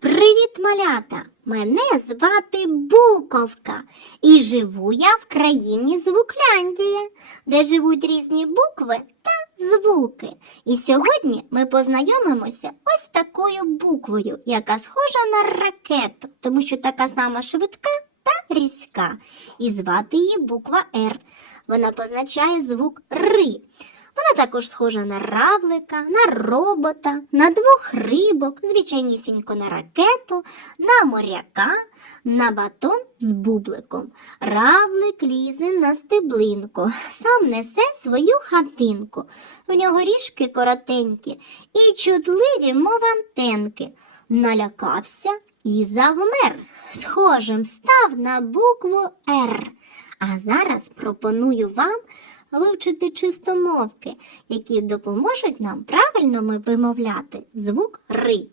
Привіт, малята! Мене звати Буковка, і живу я в країні Звукляндія, де живуть різні букви та звуки. І сьогодні ми познайомимося ось такою буквою, яка схожа на ракету, тому що така сама швидка та різка. І звати її буква Р. Вона позначає звук Ри. Вона також схожа на равлика, на робота, на двох рибок, звичайнісінько на ракету, на моряка, на батон з бубликом. Равлик лізе на стеблинку, сам несе свою хатинку. В нього ріжки коротенькі і чутливі, мов антенки. Налякався і завмер. Схожим став на букву Р. А зараз пропоную вам вивчити чистомовки, які допоможуть нам правильно вимовляти звук ри.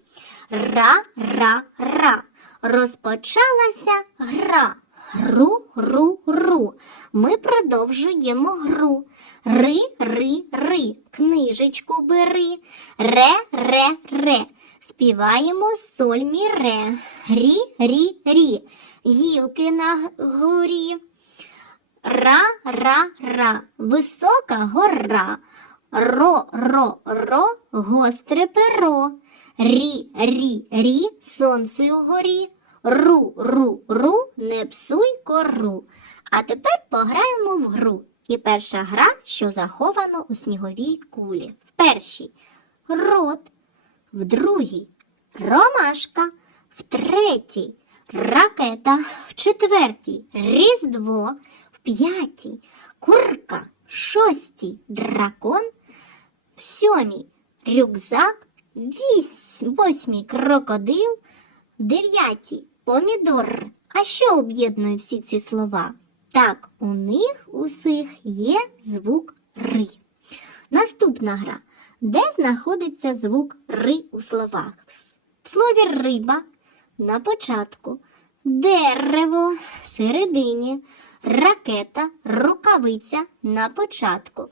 Ра-ра-ра. Розпочалася гра. Ру-ру-ру. Ми продовжуємо гру. Ри-ри-ри. Книжечку бери. Ре-ре-ре. Співаємо соль мі ре. Рі-рі-рі. Гілки на горі. Ра-ра-ра, висока гора. Ро-ро-ро, гостре перо. Рі-рі-рі, сонце угорі. Ру-ру-ру, не псуй кору. А тепер пограємо в гру. І перша гра, що заховано у сніговій кулі. В першій рот, в другій ромашка, в третій ракета, в четвертій різдво, п'ятій курка, шостій дракон, в сьомій рюкзак, восьмій крокодил, дев'ятій помідор. А що об'єднує всі ці слова? Так, у них усіх є звук ри. Наступна гра. Де знаходиться звук ри у словах? В слові риба на початку, дерево всередині, ракета, рукавиця на початку,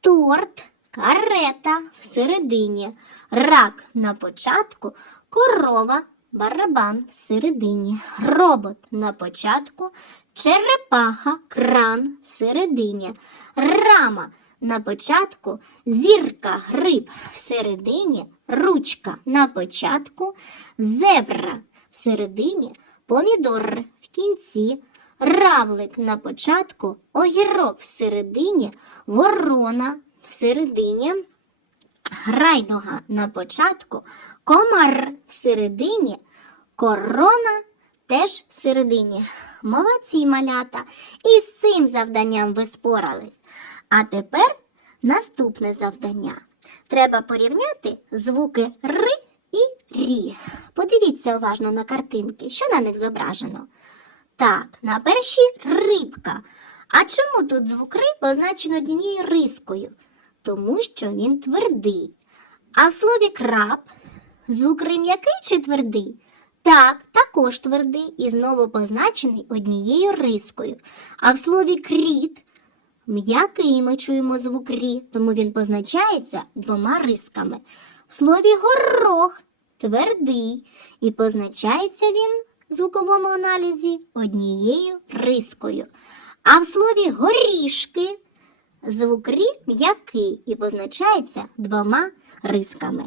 торт, карета всередині, рак на початку, корова, барабан всередині, робот на початку, черепаха, кран всередині, рама на початку, зірка, гриб всередині, ручка на початку, зебра всередині, помідор в кінці, равлик на початку, огірок всередині, ворона всередині, грайдуга на початку, комар всередині, корона теж всередині. Молодці малята! І з цим завданням ви спорались. А тепер наступне завдання. Треба порівняти звуки ри і рі. Подивіться уважно на картинки, що на них зображено. Так, на першій рибка. А чому тут звук ри позначено однією рискою? Тому що він твердий. А в слові краб звук ри м'який чи твердий? Так, також твердий і знову позначений однією рискою. А в слові кріт м'який ми чуємо звук рі, тому він позначається двома рисками. В слові горох твердий і позначається він звуковому аналізі однією рискою. А в слові горішки звук рі м'який і позначається двома рисками.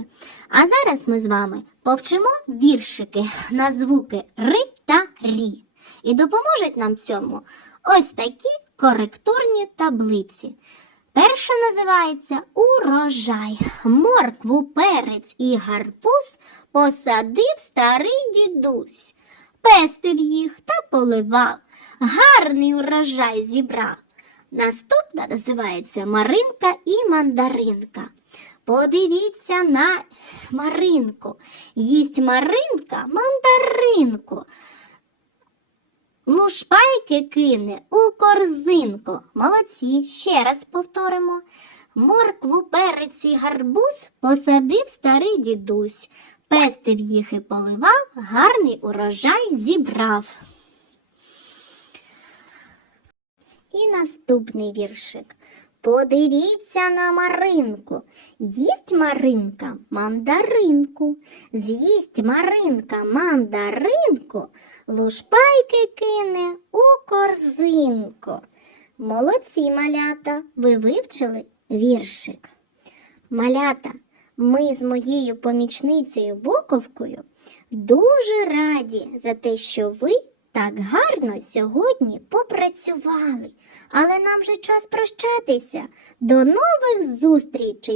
А зараз ми з вами повчимо віршики на звуки ри та рі. І допоможуть нам цьому ось такі коректорні таблиці. Перша називається урожай. Моркву, перець і гарбуз посадив старий дідусь, пестив їх та поливав, гарний урожай зібрав. Наступна називається Маринка і мандаринка. Подивіться на Маринку. Їсть Маринка мандаринку. Лушпайки кине у корзинку. Молодці, ще раз повторимо. Моркву, перець і гарбуз посадив старий дідусь, пестив їх і поливав, гарний урожай зібрав. І наступний віршик. Подивіться на Маринку. Їсть Маринка мандаринку. З'їсть Маринка мандаринку, лушпайки кине у корзинку. Молодці, малята, ви вивчили віршик. Малята, ми з моєю помічницею Буковкою дуже раді за те, що ви так гарно сьогодні попрацювали. Але нам вже час прощатися. До нових зустрічей!